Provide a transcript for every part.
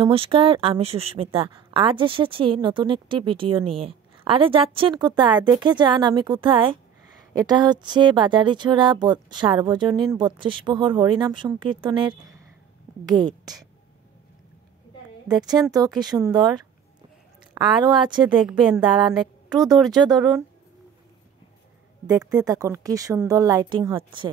নমস্কার, আমি সুস্মিতা। আজ এসেছি নতুন একটি ভিডিও নিয়ে। আরে যাচ্ছেন কোথায়? দেখে যান আমি কোথায়। এটা হচ্ছে বাজারিছড়া সার্বজনীন 32 প্রহর হরিনাম সংকীর্তনের গেট। দেখছেন তো কি সুন্দর। আরও আছে, দেখবেন, দাঁড়ান একটু ধৈর্য ধরুন, দেখতে থাকুন কি সুন্দর লাইটিং হচ্ছে।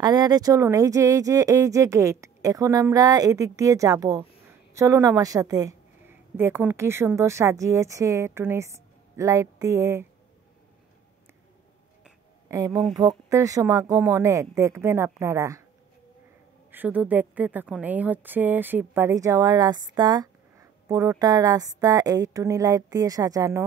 আরে আরে চলুন, এই যে গেট। এখন আমরা এদিক দিয়ে যাব, চলুন আমার সাথে। দেখুন কি সুন্দর সাজিয়েছে টুনিস লাইট দিয়ে, এবং ভক্তের সমাগম অনেক, দেখবেন আপনারা, শুধু দেখতে থাকুন। এই হচ্ছে শিববাড়ি যাওয়ার রাস্তা, পুরোটা রাস্তা এই টুনি লাইট দিয়ে সাজানো।